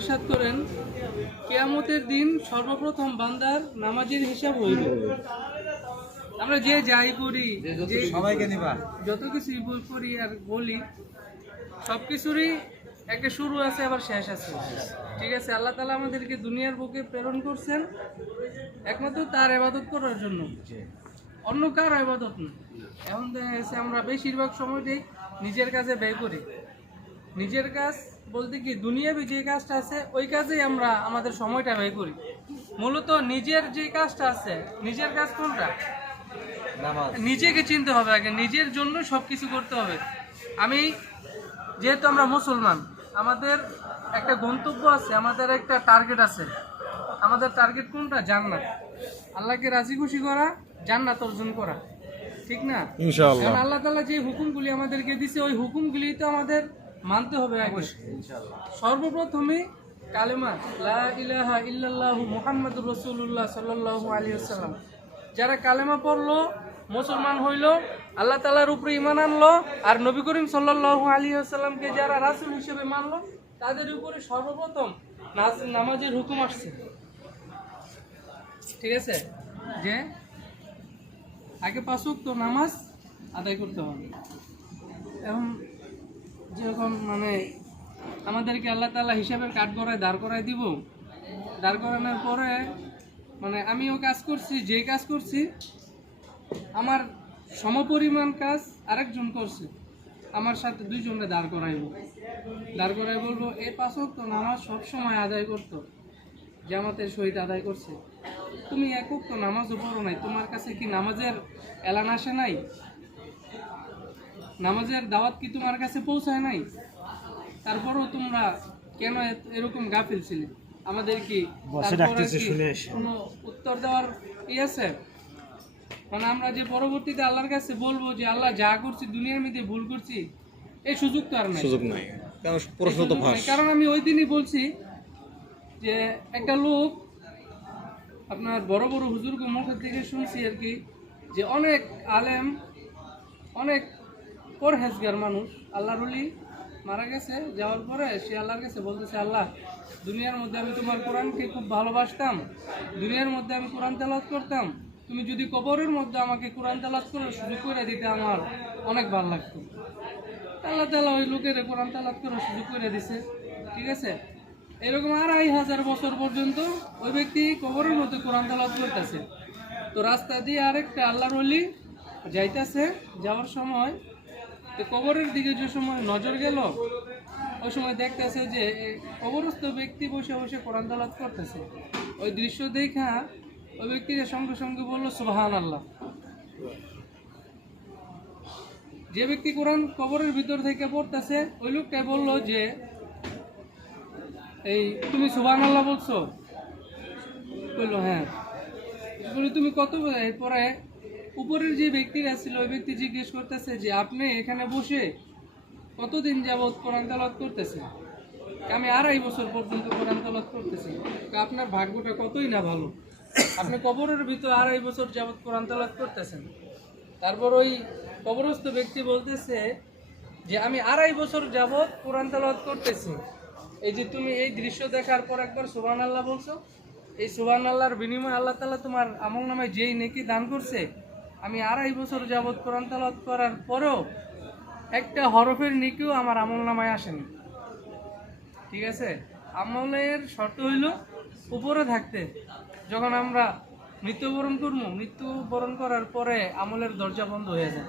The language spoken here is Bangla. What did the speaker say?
সাত করেন কেয়ামতের দিন সর্বপ্রথম বান্দার নামাজের হিসাব হইবে। আমরা যে যাই করি যে সবাইকে নিবা। যত কিছুই বই করি আর বলি সব কিছুরই একটা শুরু আছে আবার শেষ আছে। ঠিক আছে আল্লাহ তালা আমাদেরকে দুনিয়ার বুকে প্রেরণ করছেন একমাত্র তার আবাদত করার জন্য। অন্য কার আবাদত না। এখন দেখা গেছে আমরা বেশিরভাগ সময়টাই নিজের কাজে ব্যয় করি। নিজের কাজ বলতে কি দুনিয়াবি যে কাজটা আছে ওই কাজেই আমরা আমাদের সময়টা ব্যয় করি। মূলত নিজের যে কাজটা আছে নিজের কাজ কোনটা? নিজেকে চিনতে হবে আগে নিজের জন্য সব কিছু করতে হবে। আমি যেহেতু আমরা মুসলমান আমাদের একটা গন্তব্য আছে আমাদের একটা টার্গেট আছে। আমাদের টার্গেট কোনটা? জান্নাত। আল্লাহকে রাজি খুশি করা জান্নাত অর্জন করা। ঠিক না? ইনশাআল্লাহ। আল্লাহ তাআলা যে হুকুমগুলি আমাদেরকে দিছে ওই হুকুমগুলি তো আমাদের মানতে হবে আগে। সর্বপ্রথমে কালেমা লা ইলাহা ইল্লাল্লাহু মুহাম্মাদুর রাসূলুল্লাহ সাল্লাল্লাহু আলাইহি ওয়াসাল্লাম। যারা কালেমা পড়ল মুসলমান হইল আল্লাহ তালার উপরে ইমান আনলো আর নবী করিম সাল্লাল্লাহু আলাইহি ওয়াসাল্লামকে যারা রাসূল হিসেবে মানলো তাদের উপরে সর্বপ্রথম নামাজের হুকুম আসছে। ঠিক আছে? যে আগে পাঁচ তো নামাজ আদায় করতে হবে। এখন মানে আমাদেরকে আল্লাহ তালা হিসাবের কাঠ করায় দাঁড় করায় দিব। দাঁড় করানোর পরে মানে আমিও কাজ করছি, যে কাজ করছি, আমার সমপরিমাণ কাজ আরেকজন করছে। আমার সাথে দুইজনকে দাঁড় করাইব। দাঁড় করাই বলব এই পাঁচক তো নামাজ সবসময় আদায় করতো, জামাতের সহিত আদায় করছে। তুমি একক তো নামাজও পড়ো নাই, তোমার কাছে কি নামাজের এলান আসে নাই? নামাজের দাওয়াত কি তোমার কাছে পৌঁছায় নাই? তারপরেও তোমরা কেন এরকম গাফিল ছিলে? আমাদের কি কোনো উত্তর দেওয়ার ই আছে? মানে আমরা যে পরবর্তীতে আল্লাহর কাছে বলব যে আল্লাহ যা করছি দুনিয়ার মধ্যে ভুল করছি এই সুযোগ তো আর নাই। সুযোগ নাই। কারণ প্রশ্ন তো কারণ আমি ওই দিনই বলছি যে একটা লোক আপনার বড় বড় হুজুরকে মুখের থেকে শুনছি আর কি যে অনেক আলেম অনেক পরহেজগার মানুষ আল্লাহর অলি মারা গেছে, যাওয়ার পরে সে আল্লাহর কাছে বলতেছে, আল্লাহ, দুনিয়ার মধ্যে আমি তোমার কোরআনকে খুব ভালোবাসতাম, দুনিয়ার মধ্যে আমি কোরআন তেলাওয়াত করতাম। তুমি যদি কবরের মধ্যে আমাকে কোরআন তেলাওয়াত করে সুযোগ করে দিতে, আমার অনেক ভালো লাগতো। আল্লাহ তালা ওই লোকের কোরআন তালাত করে সুযোগ করে দিছে, ঠিক আছে? এরকম আড়াই হাজার বছর পর্যন্ত ওই ব্যক্তি কবরের মধ্যে কোরআন তালাত করতেছে। তো রাস্তা দিয়ে আরেকটা আল্লাহর অলি যাইতেছে, যাওয়ার সময় তো কবরের দিকে যে সময় নজর গেল, ওই সময় দেখতেছে যে কবরস্থ ব্যক্তি বসে বসে কোরআন তালাত করতেছে। ওই দৃশ্য দেখা ওই ব্যক্তিকে সঙ্গে সঙ্গে বলল সুবাহান আল্লাহ যে ব্যক্তি কোরআন কবরের ভিতর থেকে পড়তেছে, ওই লোকটাই বলল যে, এই তুমি সুবান আল্লাহ বলছো? বলল হ্যাঁ। বলি তুমি কত পরে উপরের যে ব্যক্তিরা ছিল ওই ব্যক্তি জিজ্ঞেস করতেছে যে, আপনি এখানে বসে কতদিন যাবৎ কোরআন তালাত করতেছেন? আমি আড়াই বছর পর্যন্ত কোরআন তালাত করতেছি। তা আপনার ভাগ্যটা কতই না ভালো? আপনি কবরের ভিতর আড়াই বছর যাবৎ কোরআন তালাত করতেছেন। তারপর ওই কবরস্থ ব্যক্তি বলতেছে যে, আমি আড়াই বছর যাবৎ কোরআন তালাওয়াত করতেছি। এই যে তুমি এই দৃশ্য দেখার পর একবার সুবান আল্লাহ বলছো? এই সুবান আল্লাহর বিনিময়ে আল্লাহ তালা তোমার আমল নামে যেই নেকি দান করছে আমি আড়াই বছর যাবৎ কোরআন তালাত করার পরেও একটা হরফের নিকেও আমার আমল নামায় আসেনি। ঠিক আছে? আমলের শর্ত হইল উপরে থাকতে। যখন আমরা মৃত্যুবরণ করব মৃত্যুবরণ করার পরে আমলের দরজা বন্ধ হয়ে যায়।